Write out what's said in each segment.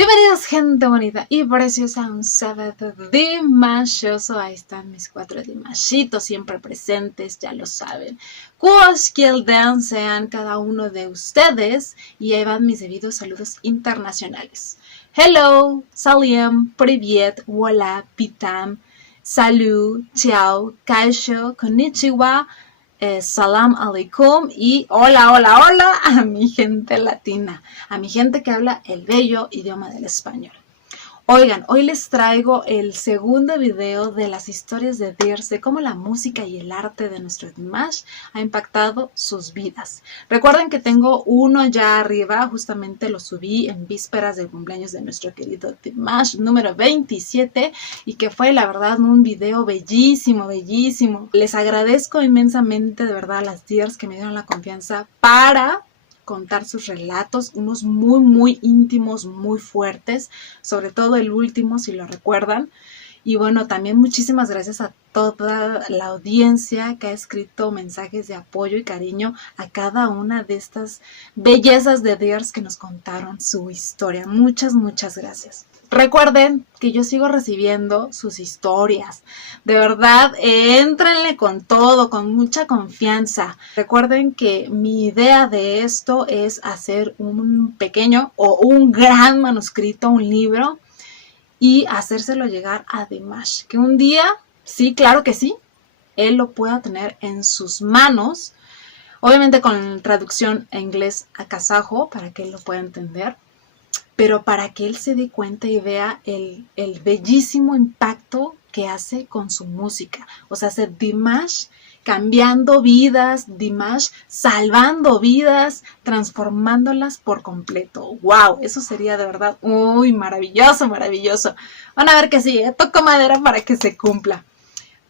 Bienvenidos, gente bonita y preciosa, a un sábado dimashoso. Ahí están mis 4 dimashitos siempre presentes, ya lo saben. Cualquier sean cada uno de ustedes, y ahí van mis debidos saludos internacionales. Hello, salim, привет, hola, pitam, salud, ciao, kaisho, konnichiwa, salam alaikum y hola, hola, hola a mi gente latina, a mi gente que habla el bello idioma del español. Oigan, hoy les traigo el segundo video de las historias de Dears, de cómo la música y el arte de nuestro Dimash ha impactado sus vidas. Recuerden que tengo uno ya arriba, justamente lo subí en vísperas del cumpleaños de nuestro querido Dimash número 27 y que fue la verdad un video bellísimo, bellísimo. Les agradezco inmensamente de verdad a las Dears que me dieron la confianza para contar sus relatos, unos muy íntimos, muy fuertes, sobre todo el último, si lo recuerdan. Y bueno, también muchísimas gracias a toda la audiencia que ha escrito mensajes de apoyo y cariño a cada una de estas bellezas de Dears que nos contaron su historia. Muchas gracias. Recuerden que yo sigo recibiendo sus historias. De verdad, éntrenle con todo, con mucha confianza. Recuerden que mi idea de esto es hacer un pequeño o un gran manuscrito, un libro, y hacérselo llegar a Dimash. Que un día, sí, claro que sí, él lo pueda tener en sus manos. Obviamente con traducción a inglés a kazajo para que él lo pueda entender. Pero para que él se dé cuenta y vea el bellísimo impacto que hace con su música. O sea, hace Dimash cambiando vidas, Dimash salvando vidas, transformándolas por completo. ¡Wow! Eso sería de verdad muy maravilloso, maravilloso. Van a ver que sí, toco madera para que se cumpla.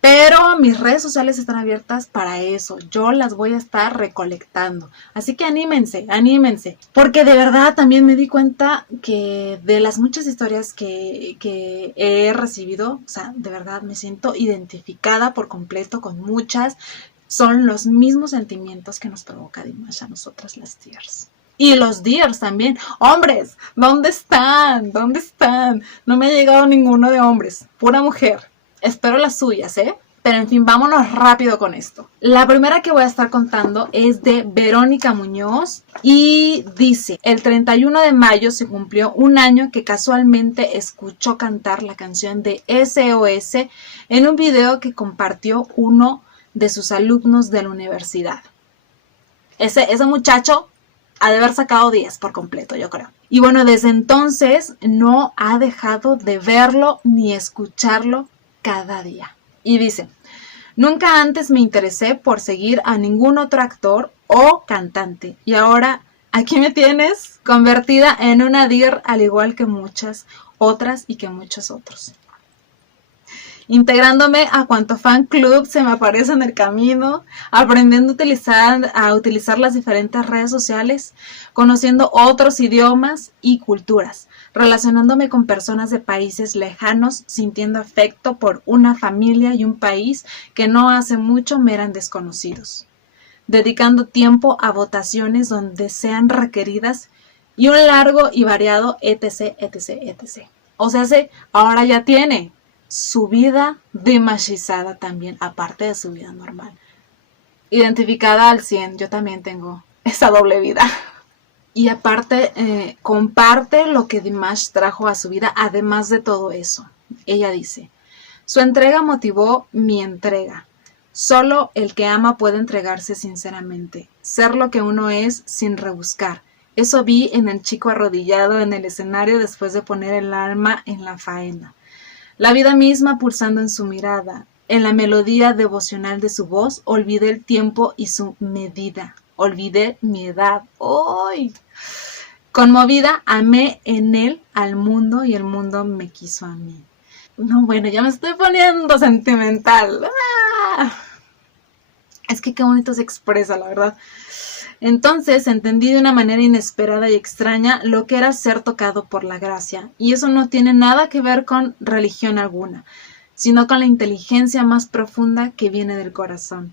Pero mis redes sociales están abiertas para eso. Yo las voy a estar recolectando. Así que anímense, anímense. Porque de verdad también me di cuenta que de las muchas historias que he recibido, o sea, de verdad me siento identificada por completo con muchas. Son los mismos sentimientos que nos provoca Dimash a nosotras las Dears. Y los Dears también. Hombres, ¿dónde están? ¿Dónde están? No me ha llegado ninguno de hombres. Pura mujer. Espero las suyas, ¿eh? Pero en fin, vámonos rápido con esto. La primera que voy a estar contando es de Verónica Muñoz y dice: el 31 de mayo se cumplió un año que casualmente escuchó cantar la canción de SOS en un video que compartió uno de sus alumnos de la universidad. Ese muchacho ha de haber sacado 10 por completo, yo creo. Y bueno, desde entonces no ha dejado de verlo ni escucharlo cada día. Y dice: nunca antes me interesé por seguir a ningún otro actor o cantante, y ahora aquí me tienes convertida en una Dear al igual que muchas otras y que muchos otros, integrándome a cuanto fan club se me aparece en el camino, aprendiendo a utilizar las diferentes redes sociales, conociendo otros idiomas y culturas, relacionándome con personas de países lejanos, sintiendo afecto por una familia y un país que no hace mucho me eran desconocidos, dedicando tiempo a votaciones donde sean requeridas y un largo y variado etc. O sea, ahora ya tiene su vida dimashizada también, aparte de su vida normal. Identificada al 100, yo también tengo esa doble vida. Y aparte, comparte lo que Dimash trajo a su vida, además de todo eso. Ella dice: su entrega motivó mi entrega. Solo el que ama puede entregarse sinceramente, ser lo que uno es sin rebuscar. Eso vi en el chico arrodillado en el escenario después de poner el alma en la faena. La vida misma pulsando en su mirada, en la melodía devocional de su voz, olvidé el tiempo y su medida, olvidé mi edad. ¡Ay! Conmovida, amé en él al mundo y el mundo me quiso a mí. No, bueno, ya me estoy poniendo sentimental. ¡Ah! Es que qué bonito se expresa, la verdad. Entonces entendí de una manera inesperada y extraña lo que era ser tocado por la gracia, y eso no tiene nada que ver con religión alguna, sino con la inteligencia más profunda que viene del corazón.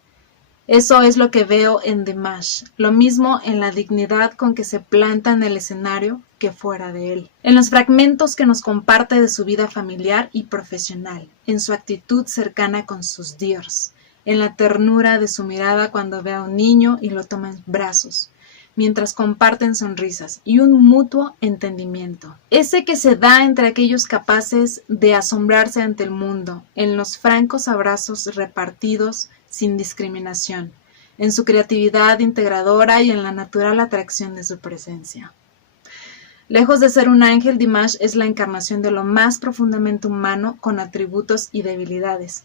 Eso es lo que veo en Dimash, lo mismo en la dignidad con que se planta en el escenario que fuera de él, en los fragmentos que nos comparte de su vida familiar y profesional, en su actitud cercana con sus dears, en la ternura de su mirada cuando ve a un niño y lo toma en brazos, mientras comparten sonrisas y un mutuo entendimiento. Ese que se da entre aquellos capaces de asombrarse ante el mundo, en los francos abrazos repartidos sin discriminación, en su creatividad integradora y en la natural atracción de su presencia. Lejos de ser un ángel, Dimash es la encarnación de lo más profundamente humano, con atributos y debilidades,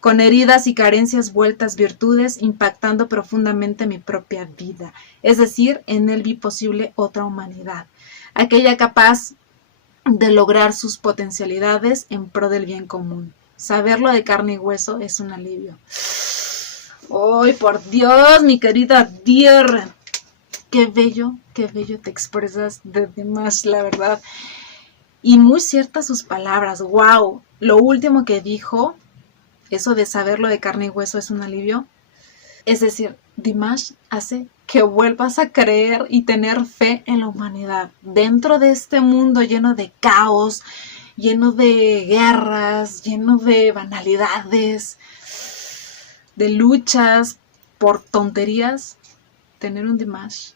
con heridas y carencias vueltas virtudes, impactando profundamente mi propia vida. Es decir, en él vi posible otra humanidad, aquella capaz de lograr sus potencialidades en pro del bien común. Saberlo de carne y hueso es un alivio. ¡Ay, por Dios, mi querida dear! Qué bello te expresas de Dimash, la verdad. Y muy ciertas sus palabras. ¡Wow! Lo último que dijo, eso de saberlo de carne y hueso es un alivio. Es decir, Dimash hace que vuelvas a creer y tener fe en la humanidad. Dentro de este mundo lleno de caos, lleno de guerras, lleno de banalidades, de luchas por tonterías, tener un Dimash.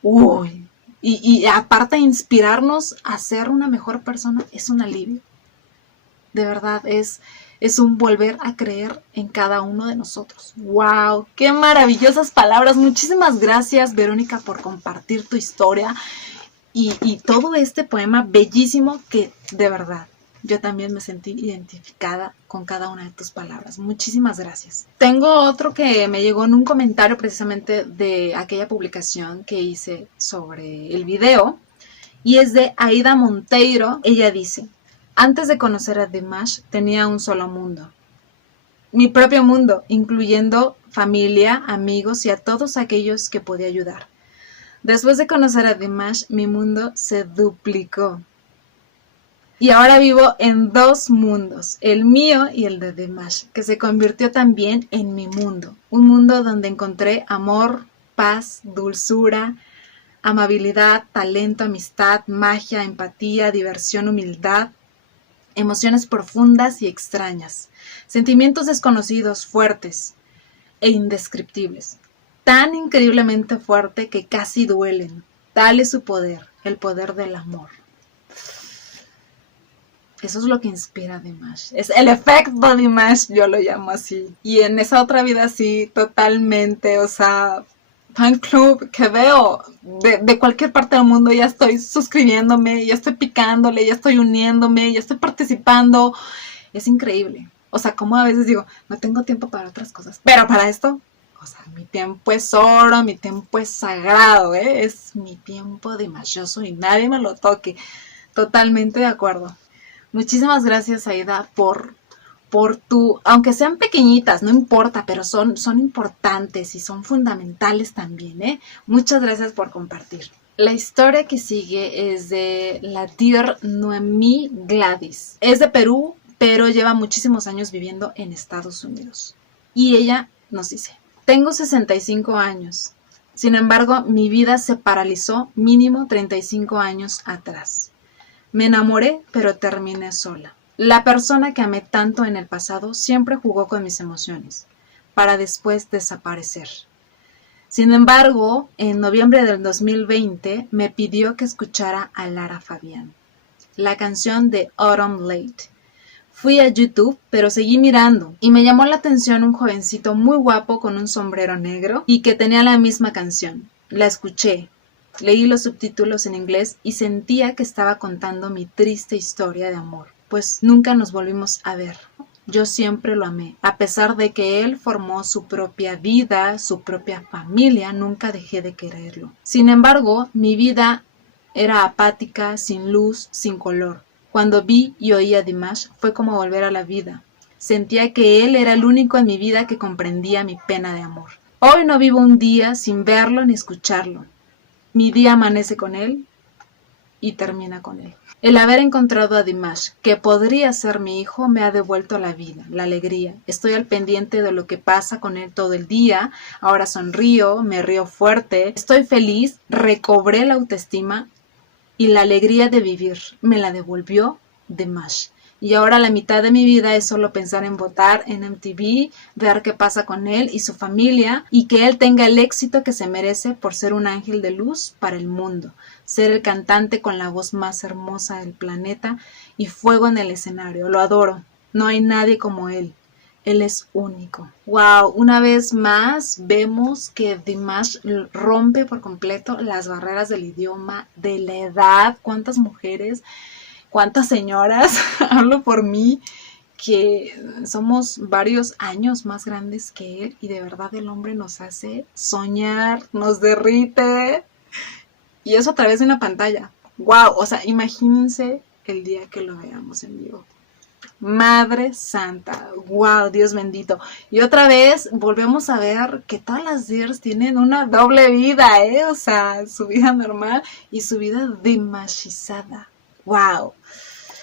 Uy, y aparte de inspirarnos a ser una mejor persona, es un alivio. De verdad, es un volver a creer en cada uno de nosotros. ¡Wow! ¡Qué maravillosas palabras! Muchísimas gracias, Verónica, por compartir tu historia y todo este poema bellísimo que, de verdad, yo también me sentí identificada con cada una de tus palabras. Muchísimas gracias. Tengo otro que me llegó en un comentario precisamente de aquella publicación que hice sobre el video y es de Aida Monteiro. Ella dice: antes de conocer a Dimash tenía un solo mundo. Mi propio mundo, incluyendo familia, amigos y a todos aquellos que podía ayudar. Después de conocer a Dimash, mi mundo se duplicó. Y ahora vivo en dos mundos, el mío y el de Dimash, que se convirtió también en mi mundo. Un mundo donde encontré amor, paz, dulzura, amabilidad, talento, amistad, magia, empatía, diversión, humildad, emociones profundas y extrañas, sentimientos desconocidos, fuertes e indescriptibles, tan increíblemente fuerte que casi duelen. Tal es su poder, el poder del amor. Eso es lo que inspira a Dimash. Es el efecto Dimash, yo lo llamo así. Y en esa otra vida sí, totalmente, o sea, fan club que veo de cualquier parte del mundo, ya estoy suscribiéndome, ya estoy picándole, ya estoy uniéndome, ya estoy participando. Es increíble. O sea, como a veces digo, no tengo tiempo para otras cosas, pero para esto, o sea, mi tiempo es oro, mi tiempo es sagrado, ¿eh? Es mi tiempo dimashoso y nadie me lo toque. Totalmente de acuerdo. Muchísimas gracias, Aida, por tu, aunque sean pequeñitas, no importa, pero son importantes y son fundamentales también, ¿eh? Muchas gracias por compartir. La historia que sigue es de la dear Noemí Gladys. Es de Perú, pero lleva muchísimos años viviendo en Estados Unidos. Y ella nos dice: tengo 65 años. Sin embargo, mi vida se paralizó mínimo 35 años atrás. Me enamoré, pero terminé sola. La persona que amé tanto en el pasado siempre jugó con mis emociones, para después desaparecer. Sin embargo, en noviembre del 2020 me pidió que escuchara a Lara Fabián, la canción de Autumn Late. Fui a YouTube, pero seguí mirando, y me llamó la atención un jovencito muy guapo con un sombrero negro y que tenía la misma canción. La escuché. Leí los subtítulos en inglés y sentía que estaba contando mi triste historia de amor, pues nunca nos volvimos a ver. Yo siempre lo amé. A pesar de que él formó su propia vida, su propia familia, nunca dejé de quererlo. Sin embargo, mi vida era apática, sin luz, sin color. Cuando vi y oí a Dimash fue como volver a la vida. Sentía que él era el único en mi vida que comprendía mi pena de amor. Hoy no vivo un día sin verlo ni escucharlo. Mi día amanece con él, y termina con él. El haber encontrado a Dimash, que podría ser mi hijo, me ha devuelto la vida, la alegría. Estoy al pendiente de lo que pasa con él todo el día. Ahora sonrío, me río fuerte. Estoy feliz, recobré la autoestima y la alegría de vivir. Me la devolvió Dimash. Y ahora la mitad de mi vida es solo pensar en votar en MTV, ver qué pasa con él y su familia y que él tenga el éxito que se merece por ser un ángel de luz para el mundo, ser el cantante con la voz más hermosa del planeta y fuego en el escenario. Lo adoro. No hay nadie como él. Él es único. Wow, una vez más vemos que Dimash rompe por completo las barreras del idioma, de la edad. ¿Cuántas mujeres? ¿Cuántas señoras? Hablo por mí, que somos varios años más grandes que él y de verdad el hombre nos hace soñar, nos derrite y eso a través de una pantalla. Wow, o sea, imagínense el día que lo veamos en vivo. Madre Santa, wow, Dios bendito. Y otra vez volvemos a ver que todas las dears tienen una doble vida, o sea, su vida normal y su vida dimashizada. Wow.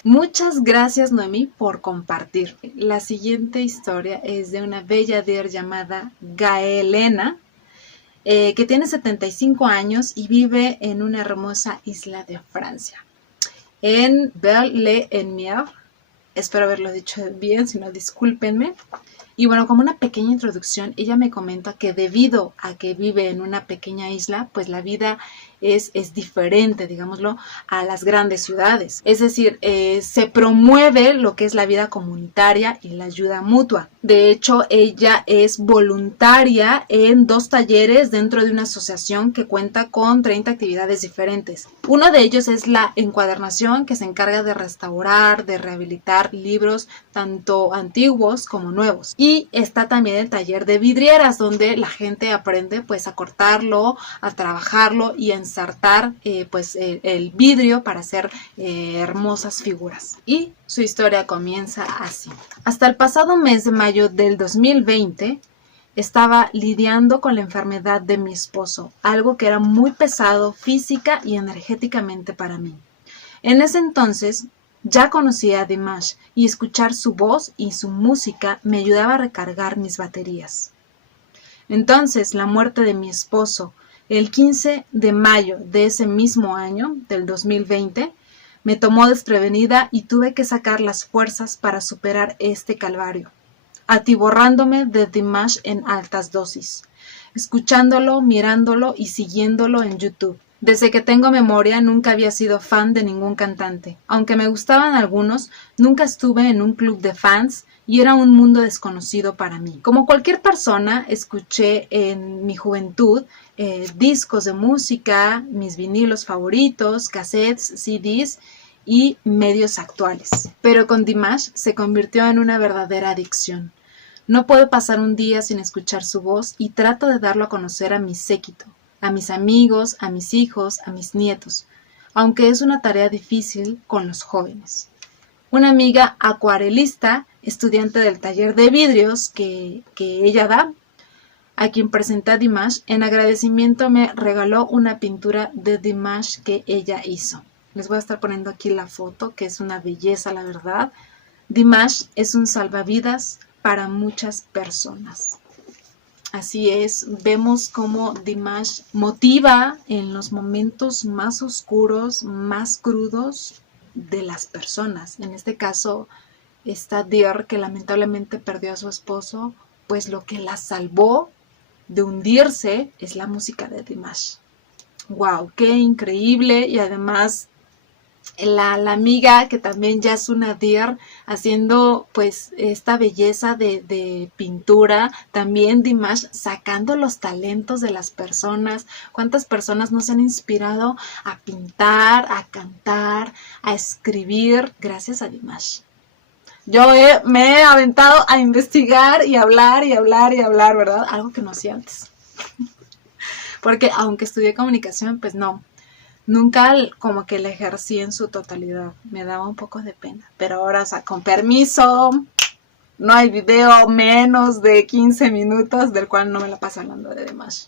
Muchas gracias, Noemí, por compartir. La siguiente historia es de una bella dear llamada Gaelena, que tiene 75 años y vive en una hermosa isla de Francia, en Belle-le-Mer. Espero haberlo dicho bien, si no, discúlpenme. Y bueno, como una pequeña introducción, ella me comenta que debido a que vive en una pequeña isla, pues la vida es diferente, digámoslo, a las grandes ciudades. Es decir, se promueve lo que es la vida comunitaria y la ayuda mutua. De hecho, ella es voluntaria en 2 talleres dentro de una asociación que cuenta con 30 actividades diferentes. Uno de ellos es la encuadernación, que se encarga de restaurar, de rehabilitar libros tanto antiguos como nuevos. Y está también el taller de vidrieras, donde la gente aprende pues a cortarlo, a trabajarlo y a ensartar el vidrio para hacer hermosas figuras. Y su historia comienza así. Hasta el pasado mes de mayo del 2020 estaba lidiando con la enfermedad de mi esposo, algo que era muy pesado física y energéticamente para mí. En ese entonces ya conocía a Dimash y escuchar su voz y su música me ayudaba a recargar mis baterías. Entonces, la muerte de mi esposo, el 15 de mayo de ese mismo año, del 2020, me tomó desprevenida y tuve que sacar las fuerzas para superar este calvario, atiborrándome de Dimash en altas dosis, escuchándolo, mirándolo y siguiéndolo en YouTube. Desde que tengo memoria nunca había sido fan de ningún cantante. Aunque me gustaban algunos, nunca estuve en un club de fans y era un mundo desconocido para mí. Como cualquier persona, escuché en mi juventud discos de música, mis vinilos favoritos, cassettes, CDs y medios actuales. Pero con Dimash se convirtió en una verdadera adicción. No puedo pasar un día sin escuchar su voz y trato de darlo a conocer a mi séquito, a mis amigos, a mis hijos, a mis nietos, aunque es una tarea difícil con los jóvenes. Una amiga acuarelista, estudiante del taller de vidrios que ella da, a quien presenté a Dimash, en agradecimiento me regaló una pintura de Dimash que ella hizo. Les voy a estar poniendo aquí la foto, que es una belleza, la verdad. Dimash es un salvavidas para muchas personas. Así es, vemos cómo Dimash motiva en los momentos más oscuros, más crudos de las personas. En este caso, esta dear que lamentablemente perdió a su esposo, pues lo que la salvó de hundirse es la música de Dimash. ¡Wow! ¡Qué increíble! Y además la amiga que también ya es una dear haciendo pues esta belleza de pintura, también Dimash sacando los talentos de las personas. ¿Cuántas personas nos han inspirado a pintar, a cantar, a escribir gracias a Dimash? Yo me he aventado a investigar y hablar, ¿verdad? Algo que no hacía antes. Porque aunque estudié comunicación, pues no, nunca como que la ejercí en su totalidad. Me daba un poco de pena. Pero ahora, o sea, con permiso, no hay video menos de 15 minutos del cual no me la paso hablando de Dimash.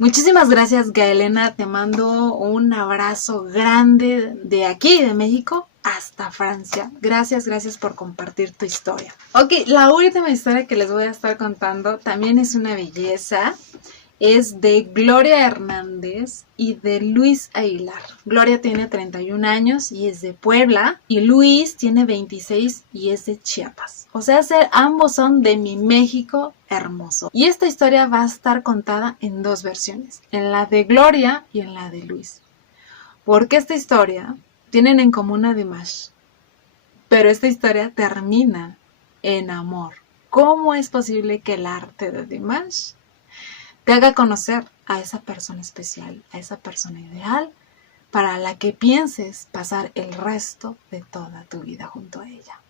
Muchísimas gracias, Gaelena. Te mando un abrazo grande de aquí, de México, hasta Francia. Gracias por compartir tu historia. Ok, la última historia que les voy a estar contando también es una belleza. Es de Gloria Hernández y de Luis Aguilar. Gloria tiene 31 años y es de Puebla, y Luis tiene 26 y es de Chiapas. O sea, ambos son de mi México hermoso. Y esta historia va a estar contada en dos versiones, en la de Gloria y en la de Luis. Porque esta historia tienen en común a Dimash, pero esta historia termina en amor. ¿Cómo es posible que el arte de Dimash te haga conocer a esa persona especial, a esa persona ideal, para la que pienses pasar el resto de toda tu vida junto a ella?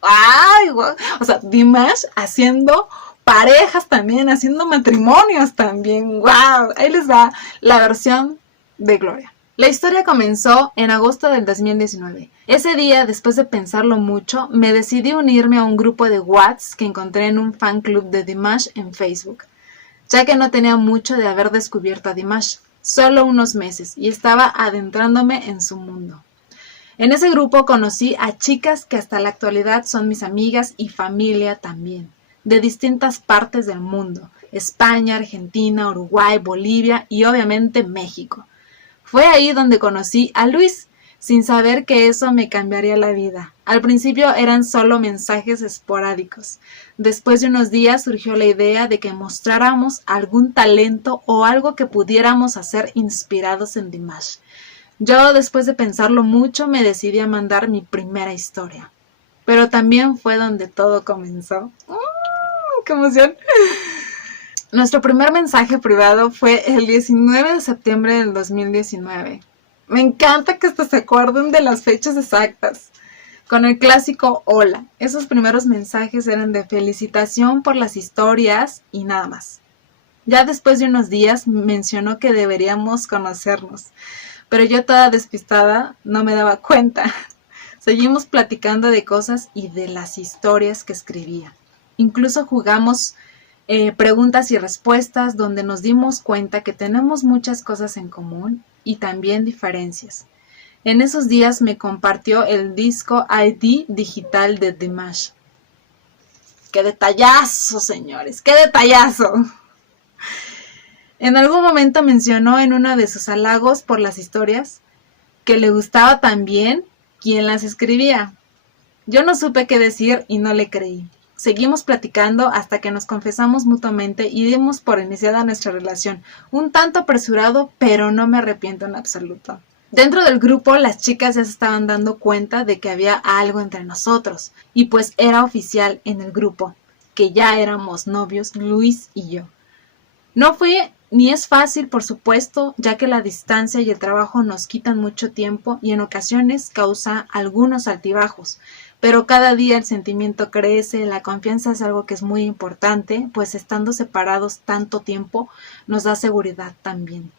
¡Ay, wow! O sea, Dimash haciendo parejas también, haciendo matrimonios también. ¡Wow! Ahí les va la versión de Gloria. La historia comenzó en agosto del 2019. Ese día, después de pensarlo mucho, me decidí unirme a un grupo de WhatsApp que encontré en un fan club de Dimash en Facebook, ya que no tenía mucho de haber descubierto a Dimash, solo unos meses, y estaba adentrándome en su mundo. En ese grupo conocí a chicas que hasta la actualidad son mis amigas y familia también, de distintas partes del mundo: España, Argentina, Uruguay, Bolivia y obviamente México. Fue ahí donde conocí a Luis, sin saber que eso me cambiaría la vida. Al principio eran solo mensajes esporádicos. Después de unos días surgió la idea de que mostráramos algún talento o algo que pudiéramos hacer inspirados en Dimash. Yo, después de pensarlo mucho, me decidí a mandar mi primera historia. Pero también fue donde todo comenzó. ¡Qué emoción! Nuestro primer mensaje privado fue el 19 de septiembre del 2019. Me encanta que hasta se acuerden de las fechas exactas. Con el clásico hola. Esos primeros mensajes eran de felicitación por las historias y nada más. Ya después de unos días mencionó que deberíamos conocernos, pero yo, toda despistada, no me daba cuenta. Seguimos platicando de cosas y de las historias que escribía. Incluso jugamos preguntas y respuestas, donde nos dimos cuenta que tenemos muchas cosas en común y también diferencias. En esos días me compartió el disco ID digital de Dimash. ¡Qué detallazo, señores! ¡Qué detallazo! En algún momento mencionó en uno de sus halagos por las historias que le gustaba también quien las escribía. Yo no supe qué decir y no le creí. Seguimos platicando hasta que nos confesamos mutuamente y dimos por iniciada nuestra relación. Un tanto apresurado, pero no me arrepiento en absoluto. Dentro del grupo, las chicas ya se estaban dando cuenta de que había algo entre nosotros, y pues era oficial en el grupo, que ya éramos novios, Luis y yo. No fue ni es fácil, por supuesto, ya que la distancia y el trabajo nos quitan mucho tiempo y en ocasiones causa algunos altibajos. Pero cada día el sentimiento crece, la confianza es algo que es muy importante, pues estando separados tanto tiempo nos da seguridad también.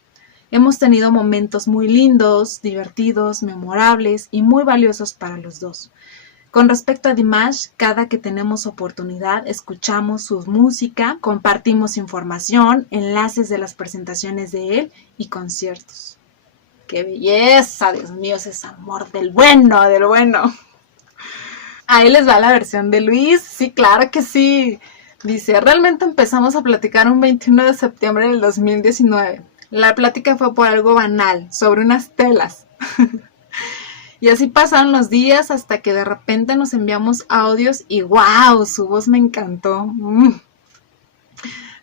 Hemos tenido momentos muy lindos, divertidos, memorables y muy valiosos para los dos. Con respecto a Dimash, cada que tenemos oportunidad escuchamos su música, compartimos información, enlaces de las presentaciones de él y conciertos. ¡Qué belleza! Dios mío, ese es amor del bueno, del bueno. Ahí les va la versión de Luis. Sí, claro que sí. Dice, realmente empezamos a platicar un 21 de septiembre del 2019. La plática fue por algo banal, sobre unas telas. Y así pasaron los días hasta que de repente nos enviamos audios y ¡wow! Su voz me encantó.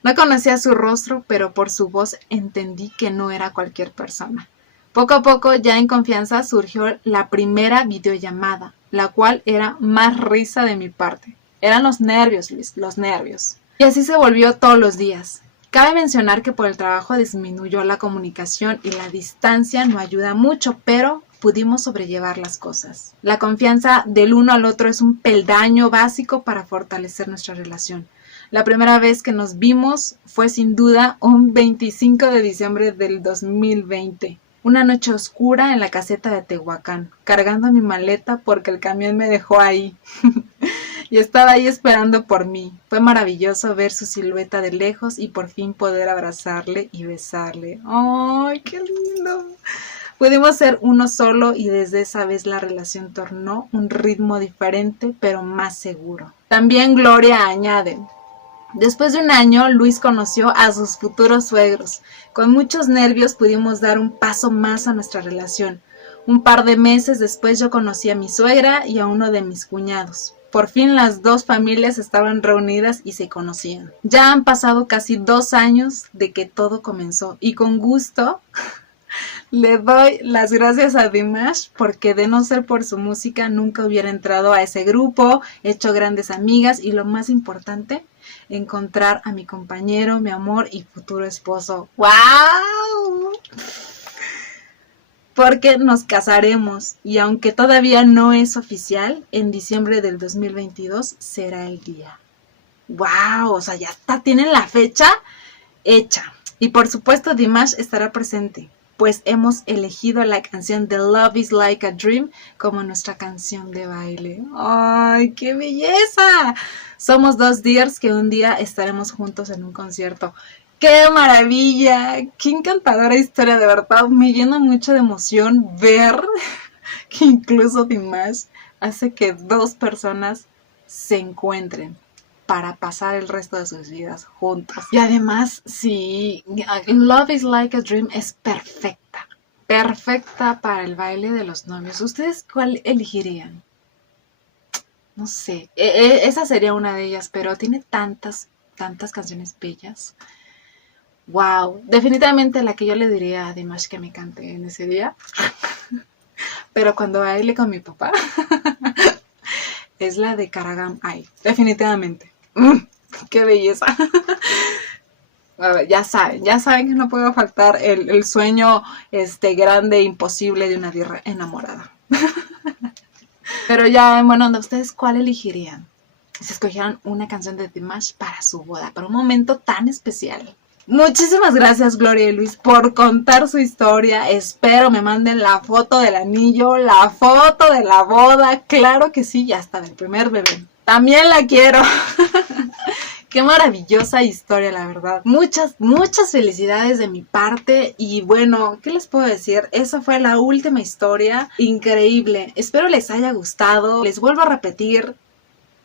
No conocía su rostro, pero por su voz entendí que no era cualquier persona. Poco a poco, ya en confianza, surgió la primera videollamada, la cual era más risa de mi parte. Eran los nervios, Luis, los nervios. Y así se volvió todos los días. Cabe mencionar que por el trabajo disminuyó la comunicación y la distancia no ayuda mucho, pero pudimos sobrellevar las cosas. La confianza del uno al otro es un peldaño básico para fortalecer nuestra relación. La primera vez que nos vimos fue sin duda un 25 de diciembre del 2020. Una noche oscura en la caseta de Tehuacán, cargando mi maleta porque el camión me dejó ahí. y estaba ahí esperando por mí. Fue maravilloso ver su silueta de lejos y por fin poder abrazarle y besarle. ¡Ay, qué lindo! Pudimos ser uno solo y desde esa vez la relación tornó un ritmo diferente pero más seguro. También Gloria añade: después de un año, Luis conoció a sus futuros suegros. Con muchos nervios pudimos dar un paso más a nuestra relación. Un par de meses después yo conocí a mi suegra y a uno de mis cuñados. Por fin las dos familias estaban reunidas y se conocían. Ya han pasado casi 2 años de que todo comenzó y con gusto le doy las gracias a Dimash porque de no ser por su música nunca hubiera entrado a ese grupo, hecho grandes amigas y lo más importante, encontrar a mi compañero, mi amor y futuro esposo. ¡Wow! Porque nos casaremos y aunque todavía no es oficial, en diciembre del 2022 será el día. ¡Wow! O sea, ya está, tienen la fecha hecha. Y por supuesto Dimash estará presente, pues hemos elegido la canción de Love is Like a Dream como nuestra canción de baile. ¡Ay, qué belleza! Somos 2 dears que un día estaremos juntos en un concierto. ¡Qué maravilla! ¡Qué encantadora historia! De verdad, me llena mucho de emoción ver que incluso Dimash hace que 2 personas se encuentren para pasar el resto de sus vidas juntas. Y además, sí, Love is Like a Dream es perfecta. Perfecta para el baile de los novios. ¿Ustedes cuál elegirían? No sé, esa sería una de ellas, pero tiene tantas canciones bellas. Wow, definitivamente la que yo le diría a Dimash que me cante en ese día, pero cuando baile con mi papá, es la de Karagam Ay, definitivamente. ¡Qué belleza! A ver, ya saben que no puede faltar el sueño grande, imposible de una tierra enamorada. Pero ya, bueno, ¿ustedes cuál elegirían? Si escogieran una canción de Dimash para su boda, para un momento tan especial. Muchísimas gracias, Gloria y Luis, por contar su historia. Espero me manden la foto del anillo, la foto de la boda. Claro que sí, y hasta del primer bebé. También la quiero. Qué maravillosa historia, la verdad. Muchas felicidades de mi parte. Y bueno, ¿qué les puedo decir? Esa fue la última historia. Increíble. Espero les haya gustado. Les vuelvo a repetir,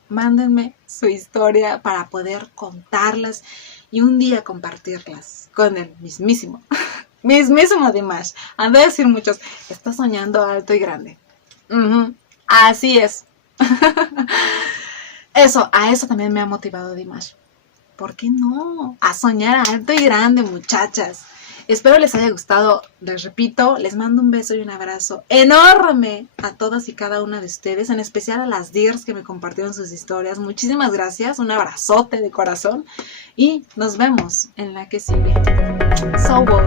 mándenme su historia para poder contarlas y un día compartirlas con el mismísimo Dimash. Han de decir muchos, está soñando alto y grande. Así es. A eso también me ha motivado Dimash. ¿Por qué no? A soñar alto y grande, muchachas. Espero les haya gustado. Les repito, les mando un beso y un abrazo enorme a todas y cada una de ustedes, en especial a las dears que me compartieron sus historias. Muchísimas gracias, un abrazote de corazón y nos vemos en la que sigue. So wow.